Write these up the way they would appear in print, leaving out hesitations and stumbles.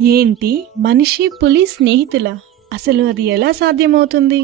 ఏంటి, మనిషి పులి స్నేహితులా? అసలు అది ఎలా సాధ్యమవుతుంది?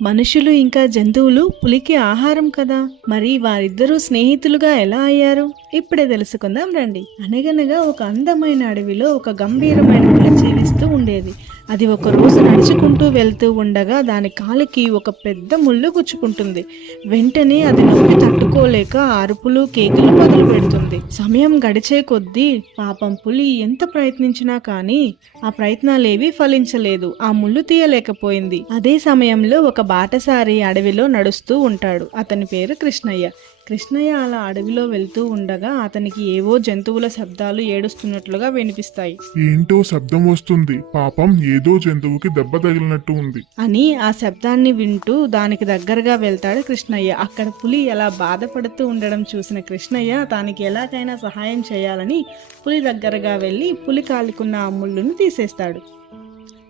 మనుషులు ఇంకా జంతువులు పులికి ఆహారం కదా, మరి వారిద్దరూ స్నేహితులుగా ఎలా అయ్యారు? ఇప్పుడే తెలుసుకుందాం రండి. అనగనగా ఒక అందమైన అడవిలో ఒక గంభీరమైన పులి జీవిస్తూ ఉండేది. అది ఒక రోజు నడుచుకుంటూ వెళ్తూ ఉండగా దాని కాలికి ఒక పెద్ద ముళ్ళు గుచ్చుకుంటుంది. వెంటనే అది నొప్పి తట్టుకోలేక అరుపులు కేకలు మొదలు పెడుతుంది. సమయం గడిచే కొద్దీ పాపం పులి ఎంత ప్రయత్నించినా కానీ ఆ ప్రయత్నాలేవీ ఫలించలేదు. ఆ ముళ్ళు తీయలేకపోయింది. అదే సమయంలో ఒక బాటసారి అడవిలో నడుస్తూ ఉంటాడు. అతని పేరు కృష్ణయ్య. కృష్ణయ్య అలా అడవిలో వెళ్తూ ఉండగా అతనికి ఏవో జంతువుల శబ్దాలు ఏడుస్తున్నట్లుగా వినిపిస్తాయి. ఏంటో శబ్దం వస్తుంది, పాపం ఏదో జంతువుకి దెబ్బ తగిలినట్టు ఉంది అని ఆ శబ్దాన్ని వింటూ దానికి దగ్గరగా వెళ్తాడు కృష్ణయ్య. అక్కడ పులి ఎలా బాధపడుతూ ఉండడం చూసిన కృష్ణయ్య దానికి ఎలాగైనా సహాయం చేయాలని పులి దగ్గరగా వెళ్ళి పులి కాలికున్న ఆ ముళ్ళును తీసేస్తాడు.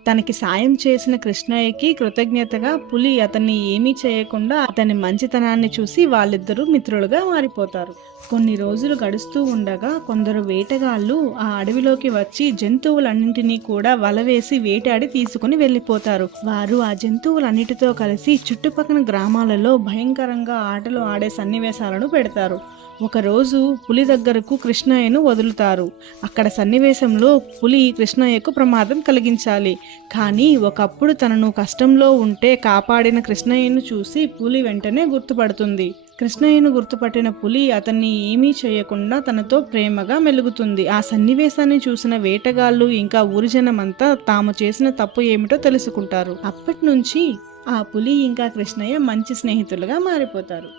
తనకి సాయం చేసిన కృష్ణయ్యకి కృతజ్ఞతగా పులి అతన్ని ఏమీ చేయకుండా అతని మంచితనాన్ని చూసి వాళ్ళిద్దరూ మిత్రులుగా మారిపోతారు. కొన్ని రోజులు గడుస్తూ ఉండగా కొందరు వేటగాళ్ళు ఆ అడవిలోకి వచ్చి జంతువులన్నింటినీ కూడా వలవేసి వేటాడి తీసుకుని వెళ్ళిపోతారు. వారు ఆ జంతువులన్నిటితో కలిసి చుట్టుపక్కల గ్రామాలలో భయంకరంగా ఆటలు ఆడే సన్నివేశాలను పెడతారు. ఒకరోజు పులి దగ్గరకు కృష్ణయ్యను వదులుతారు. అక్కడ సన్నివేశంలో పులి కృష్ణయ్యకు ప్రమాదం కలిగించాలి. కానీ ఒకప్పుడు తనను కష్టంలో ఉంటే కాపాడిన కృష్ణయ్యను చూసి పులి వెంటనే గుర్తుపడుతుంది. కృష్ణయ్యను గుర్తుపట్టిన పులి అతన్ని ఏమీ చేయకుండా తనతో ప్రేమగా మెలుగుతుంది. ఆ సన్నివేశాన్ని చూసిన వేటగాళ్ళు ఇంకా ఊరి జనమంతా తాము చేసిన తప్పు ఏమిటో తెలుసుకుంటారు. అప్పటి నుంచి ఆ పులి ఇంకా కృష్ణయ్య మంచి స్నేహితులుగా మారిపోతారు.